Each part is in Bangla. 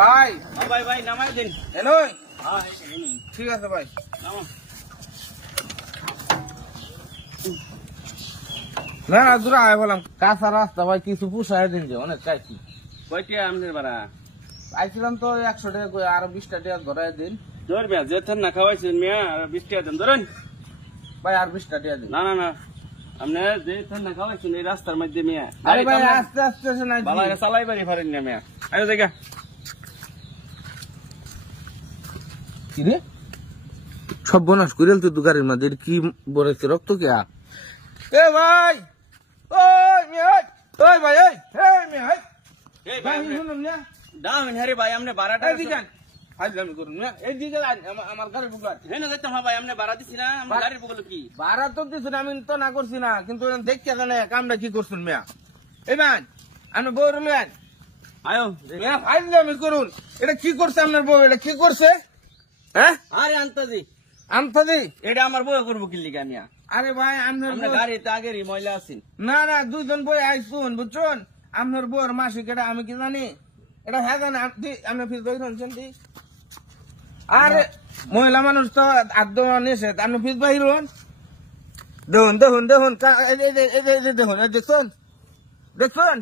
ভাই ভাই ভাই নামাই দিন। এনই হ্যাঁ ঠিক আছে ভাই নামো। না না দূরে আয় বললাম কাঁচা রাস্তা ভাই কিছু পুষায় দিন যে অনেক চাইছি কয়টা আমাদের বাড়া আইছিলাম তো 100 টাকা করে আরো 20 টাকা ধরাই দিন ধরবে যেতেন না খাওয়াইছেন মিয়া আর 20 টাকা দেন ধরেন। ভাই আর 20 টাকা দিন না না না আপনি যেতেন না খাওয়াইছেন এই রাস্তার মধ্যে মিয়া। আরে ভাই আস্তে আস্তে না বালা চালাই বাড়ি পারেন না মিয়া। আরে দেখা কি রে সব বনাস কইল তো দুগারের মধ্যে কি বরেছে রক্ত কি এ ভাই ওই মিয়া ওই ভাই এই মিয়া এই ভাই ভাই শুনুন না দাম হ্যারে ভাই আপনি 12 টাকা এই দিকেন ফাজলামি করুন না এই দিকে আমার গাড়ি বুকার হেন যাইতাম হ্যাঁ ভাই আপনি 12 দিছি না আমার গাড়ির বগল কি ভাড়া তো দিছেন আমি তো না করছি না কিন্তু দেখতে জানে কামটা কি করছেন মিয়া এই মান আপনি বউ রলেন আয়ো মিয়া ফাজলামি করুন এটা কি করছে আপনার বউ এটা কি করছে হ্যাঁ আরে আন্তাজি আমতাদি এটা আমার বউ করবো কি লিগা মিয়া। আরে ভাই আপনার আপনার গাড়িতে আগেরই ময়লা আছেন। না না দুইজন বই আইসুন বুঝছেন আপনার বউর মাসিক এটা আমি কি জানি এটা হ্যাঁ জানি আপনি ফিস বই শুনছেন দি আরে মহিলা মানুষ তো আদ্য নিষেধ আপনি ফিস বাহির হন দেখুন দেখুন দেখুন দেখুন দেখুন দেখুন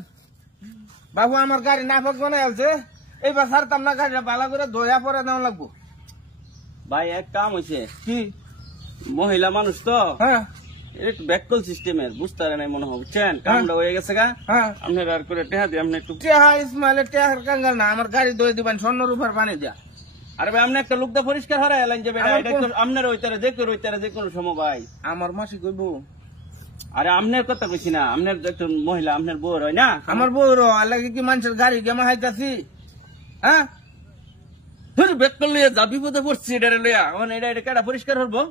বাবু আমার গাড়ি নাফক বানাই আছে এইবার ছাড়তাম না গাড়িটা ভালো করে ধোয়া পরে দেওয়া লাগবো ভাই এক কাম হয়েছে কি মহিলা মানুষ তো হ্যাঁ একটু ব্যাককল সিস্টেমের বুঝতে পারে নাই মনে হয় বুঝছেন কামটা হয়ে গেছে গা হ্যাঁ আপনার আর করে টেহা দিয়ে আপনি একটু টেহা ইসমাইলের টেহার কাঙ্গাল না আমার গাড়ি ধুয়ে দিবেন স্বর্ণ রূপার পানি দিয়া আরে ভাই আপনি একটা লোকটা পরিষ্কার হারাই এলেন যাবে আমার আপনার ওইতারে যে কোনো সময় ভাই আমার মাসি কইব আরে আপনার কথা কইছি না আপনার একজন মহিলা আপনার বউ হয় না আমার বউর লাগে কি মানুষের গাড়ি কেমন হাইতাছি হ্যাঁ ব্যাককল লইয়া যা বিপদে পড়ছি এটা লইয়া মানে এটা কেটা পরিষ্কার হবো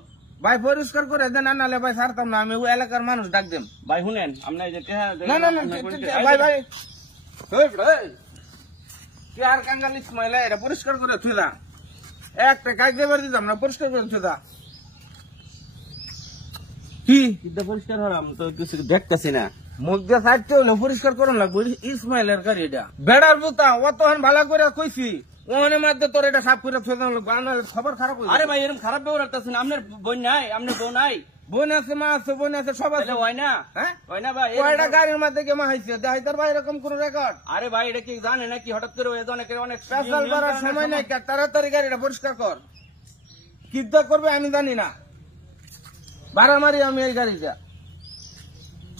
ভাই পরিষ্কার করে দেন না নালে ভাই ছাড়তাম না আমি ওই এলাকার মানুষ ডাক দেম ভাই শুনেন আপনি এই যে টেহা না না না ভাই ভাই কি আর কাঙ্গাল ইসমাইল এটা পরিষ্কার করে থুদা একটা কাজ দেবার দিতাম না পরিষ্কার করে থুদা কি কিটা পরিষ্কার হলাম তো কিছু দেখতেছি না মুখ দিয়ে সাইডতে হলে পরিষ্কার করুন লাগবো ইসমাইলের গাড়ি এটা বেড়ার বুতা অত ভালো করে কইছি ওখানে মধ্যে তোর এটা সাফ করে থুদা লাগবো খবর খারাপ হয়ে আরে ভাই এরকম খারাপ ব্যবহার করতেছেন আপনার বোন নাই আপনার বউ নাই বোন আছে মা আছে বোন আছে সব আছে হয় না হ্যাঁ হয় না ভাই কয়টা গাড়ির মধ্যে কেমন হয়েছে দেখাই তোর ভাই এরকম কোন রেকর্ড আরে ভাই এটা কি জানে নাকি হঠাৎ করে অনেক পেশাল করার সময় নাই তাড়াতাড়ি গাড়িটা পরিষ্কার কর কিদ্দা করবে আমি জানি না বাড়ামারি আমি এই গাড়িটা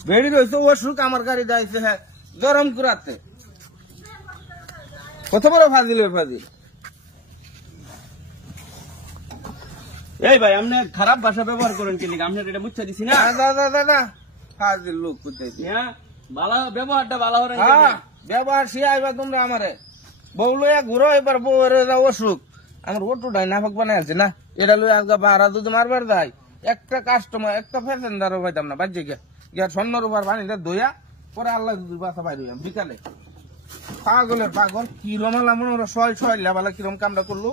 বেড়ি রয়েছে অসুখ আমার গাড়িটা আইছে হ্যাঁ গরম করাতে কত বড় ফাজিল ফাজিল এই ভাই আপনি খারাপ ভাষা ব্যবহার করেন কি লিখা আপনার এটা বুঝতে দিছি না দাদা দাদা ফাজিল লোক কোথায় হ্যাঁ ভালো ব্যবহারটা ভালো হরেন হ্যাঁ ব্যবহার সে আইবা তোমরা আমারে বউ লইয়া ঘুরো এবার বউয়ের অসুখ আমার অটোটাই নাফক বানাই আছে না এটা লইয়া আজকে ভাড়া যদি মারবার যায় একটা কাস্টমার একটা প্যাসেঞ্জারও পাইতাম না বাজ্যে গিয়া স্বর্ণর উপর পানিটা ধুইয়া পরে আল্লাহ যদি বাসা বাইর হইয়াম বিকালে পাগলের পাগল কিরম আলাম কিরম কামটা করলো